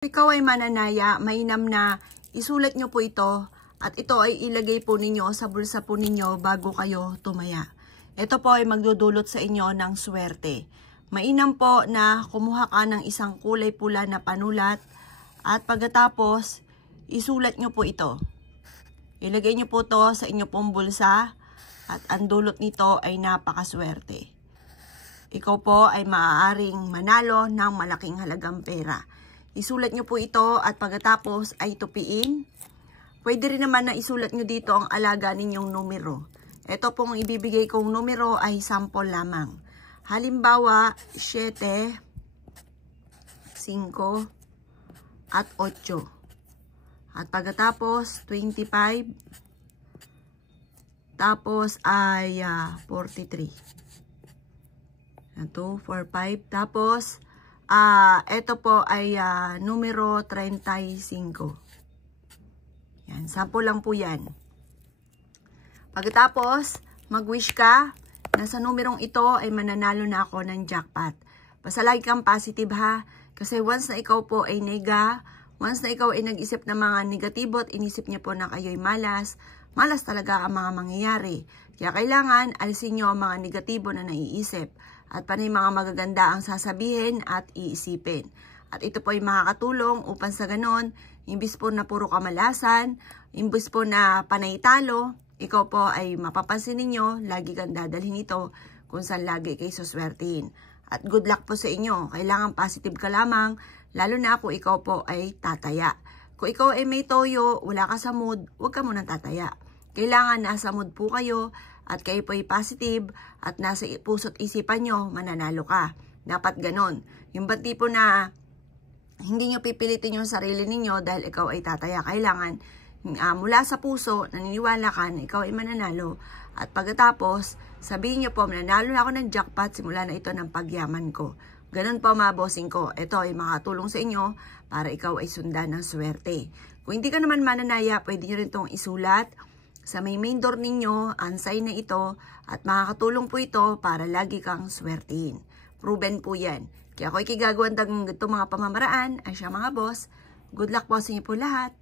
Ikaw ay mananaya, mainam na isulat nyo po ito at ito ay ilagay po ninyo sa bulsa po ninyo bago kayo tumaya. Ito po ay magdudulot sa inyo ng swerte. Mainam po na kumuha ka ng isang kulay pula na panulat at pagkatapos isulat nyo po ito. Ilagay nyo po ito sa inyo pong bulsa at ang dulot nito ay napakaswerte. Ikaw po ay maaaring manalo ng malaking halagang pera. Isulat nyo po ito at pagkatapos ay tupiin. Pwede rin naman na isulat nyo dito ang alaga ninyong numero. Ito pong ibibigay kong numero ay sample lamang. Halimbawa, 7, 5, at 8. At pagkatapos, 25. Tapos ay 43. 2, 4, 5. Tapos, ito po ay numero 35. Yan, sample lang po yan. Pagkatapos, mag-wish ka na sa numerong ito ay mananalo na ako ng jackpot. Basta lagi kang positive ha. Kasi once na ikaw po ay nega, once na ikaw ay nag-isip ng mga negatibo at inisip niya po na kayo'y malas, malas talaga ang mga mangyayari. Kaya kailangan alisin nyo ang mga negatibo na naiisip. At panay mga magaganda ang sasabihin at iisipin. At ito po ay makakatulong upang sa ganon, imbis po na puro kamalasan, imbis po na panay talo, ikaw po ay mapapansin ninyo, lagi kang dadalhin ito kung saan lagi kayo suswertihin. At good luck po sa inyo. Kailangan positive ka lamang, lalo na kung ikaw po ay tataya. Kung ikaw ay may toyo, wala ka sa mood, huwag ka munang tataya. Kailangan nasa mood po kayo at kayo po ay positive at nasa puso't isipan nyo, mananalo ka. Dapat ganon. Yung ba't tipo na hindi nyo pipilitin yung sarili ninyo dahil ikaw ay tataya. Kailangan mula sa puso, naniniwala ka na ikaw ay mananalo. At pagkatapos, sabihin nyo po, mananalo na ako ng jackpot, simula na ito ng pagyaman ko. Ganon po mga bossing ko. Ito ay makatulong sa inyo para ikaw ay sundan ng swerte. Kung hindi ka naman mananaya, pwede nyo rin itong isulat sa main door ninyo, ang sign na ito, at makakatulong po ito para lagi kang swertihin. Proven po yan. Kaya ako ikigagawan ng itong mga pamamaraan, ay siya mga boss. Good luck po sa inyo po lahat.